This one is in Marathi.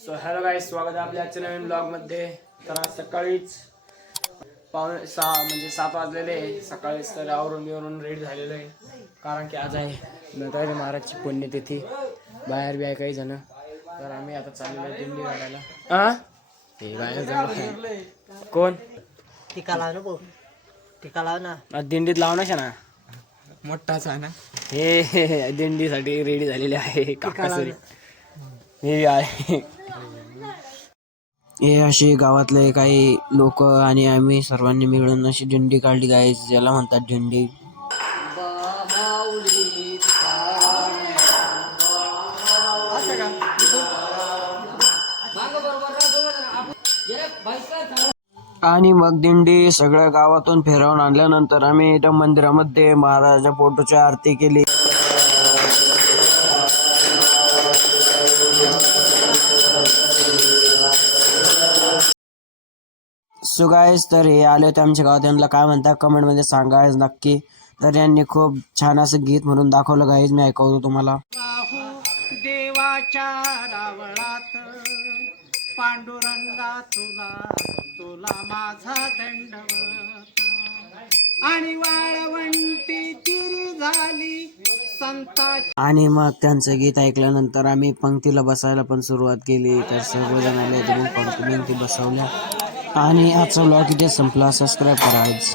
सो हॅलो गाईस, स्वागत आहे आपल्या आजच्या नवीन ब्लॉगमध्ये. तर आज सकाळीच 5:30 म्हणजे 7 वाजलेले सकाळीच. तर आवरून रेडी झालेलं आहे, कारण की आज आहे नटराज महाराजची पुण्यतिथी. बाहेर बी आहे काही जण. तर आम्ही आता चाललेलो आहे दिंडी काढायला. हे बाहेर कोण टीका लाव ना भाऊ, टीका लाव ना. दिंडीत लावणार ना मोठाच आहे ना. हे दिंडीसाठी रेडी झालेले आहे काकासरी. हे आहे हे असे गावातले काही लोक आणि आम्ही सर्वांनी मिळून अशी दिंडी काढली गाईस, ज्याला म्हणतात दिंडी. आणि मग दिंडी सगळ्या गावातून फिरवून आणल्यानंतर आम्ही इथं मंदिरामध्ये महाराजाच्या फोटोची आरती केली. सो गाईस, तर हे आले होते आमच्या गावात. यांना काय म्हणतात कमेंटमध्ये सांगा नक्की. तर यांनी खूप छान असं गीत म्हणून दाखवलं गाईज, मी ऐकवतो तुम्हाला. देवाच्या रावळात पांडुरंगा तुला तुला माझा दंडवत, आणि वाळवंटी तिरी झाली संता. आणि मग त्यांचं गीत ऐकल्यानंतर आम्ही पंक्तीला बसायला पण सुरुवात केली. तर सर्वजण आले, मग पंक्ती बसवल्या. आणि आजचा ब्लॉग इथे संपला. सबस्क्राईब करा.